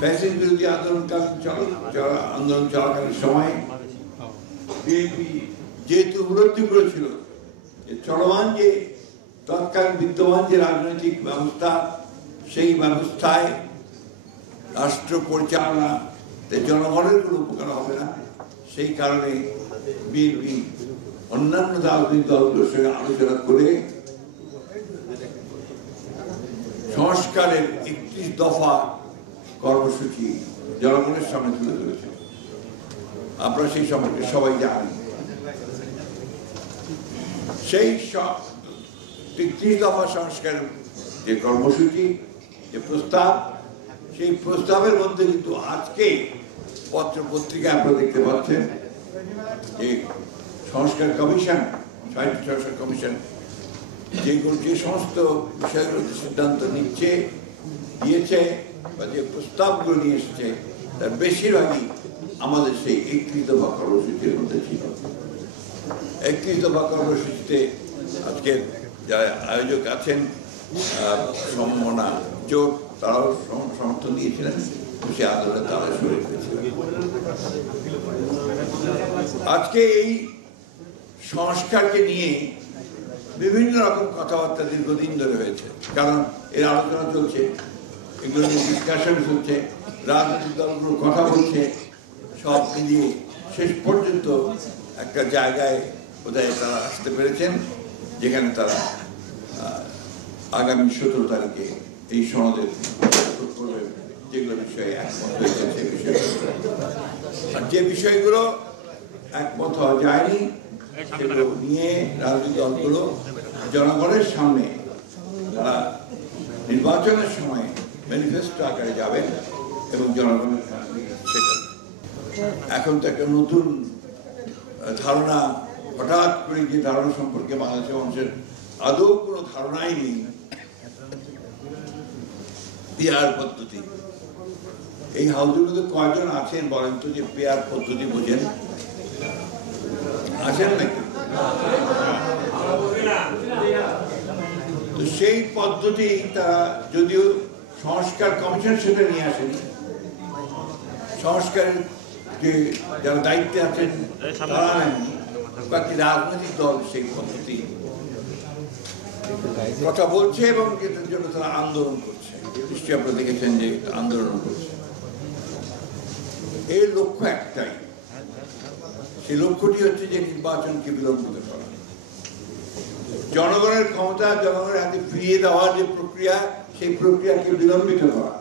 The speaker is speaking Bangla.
ফ্যাসিস্ট বিরোধী আন্দোলন চলাকালীন সময় বিএনপি যেহেতু উপলব্ধি করেছিল যে চলমান যে তৎকালীন বিদ্যমান যে রাজনৈতিক ব্যবস্থা, সেই ব্যবস্থায় রাষ্ট্র পরিচালনা জনগণের কোনো উপকার হবে না, সেই কারণে বিএনপি অন্যান্য রাজনৈতিক দলগুলোর সঙ্গে আলোচনা করে সংস্কারের 31 দফা কর্মসূচি জনগণের সামনে তুলে ধরেছে। আমরা সেই সম্পর্কে সবাই জানি। সেই 31 দফা সংস্কারের যে কর্মসূচি, যে প্রস্তাব, সেই প্রস্তাবের মধ্যে কিন্তু আজকে পত্র পত্রিকায় আপনারা দেখতে পাচ্ছেন যে সংস্কার কমিশন, সাহিত্য সংস্কার কমিশন যেগুলো যে সমস্ত বিষয়গুলোতে সিদ্ধান্ত দিয়েছে বা যে প্রস্তাবগুলো নিয়ে এসেছে তার বেশিরভাগই আমাদের সেই 31 দফা কর্মসূচির মধ্যে ছিল। 31 দফা কর্মসূচিতে আজকের যারা আয়োজক আছেন সম্মানা জোট, তারাও সমর্থন দিয়েছিলেন, সে আন্দোলনে তারা শরীর হয়েছিলেন। আজকে এই সংস্কারকে নিয়ে বিভিন্ন রকম কথাবার্তা দীর্ঘদিন ধরে হয়েছে, কারণ এর আলোচনা চলছে, এগুলো নিয়ে ডিসকাশন চলছে, রাজনৈতিক দলগুলো কথা বলছে, সব মিলিয়ে শেষ পর্যন্ত একটা জায়গায় বোধহয় তারা আসতে পেরেছেন যেখানে তারা আগামী 17 তারিখে এই সনদের যেগুলো বিষয়ে একমত হয়েছে সে বিষয়গুলো, আর যে বিষয়গুলো একমত হওয়া যায়নি সেগুলো নিয়ে রাজনৈতিক দলগুলো জনগণের সামনে তারা নির্বাচনের সময় ম্যানিফেস্টো আকারে যাবেন এবং জনগণের সামনে সেটা। এখন তো একটা নতুন ধারণা, হঠাৎ করে যে ধারণা সম্পর্কে বাংলাদেশের মানুষের আদৌ কোনো ধারণাই নেই, পেয়ার পদ্ধতি। এই হাউসের মধ্যে কয়জন আছেন বলেন তো যে পেয়ার পদ্ধতি বোঝেন? আছেন নাকি? তো সেই পদ্ধতি তারা যদিও সংস্কার কমিশন সেটা নিয়ে আসেনি, সংস্কারের যে যারা দায়িত্বে আছেন তারা নেননি, বাকি রাজনৈতিক দল সেই পদ্ধতি কথা বলছে এবং এটার জন্য তারা আন্দোলন করছে। নিশ্চয়ই আপনারা দেখেছেন যে আন্দোলন করছে। এর লক্ষ্য একটাই, সেই লক্ষ্যটি হচ্ছে যে নির্বাচনকে বিলম্বিত করা, জনগণের ক্ষমতা জনগণের হাতে ফিরিয়ে দেওয়ার যে প্রক্রিয়া, সেই প্রক্রিয়াকে বিলম্বিত করা।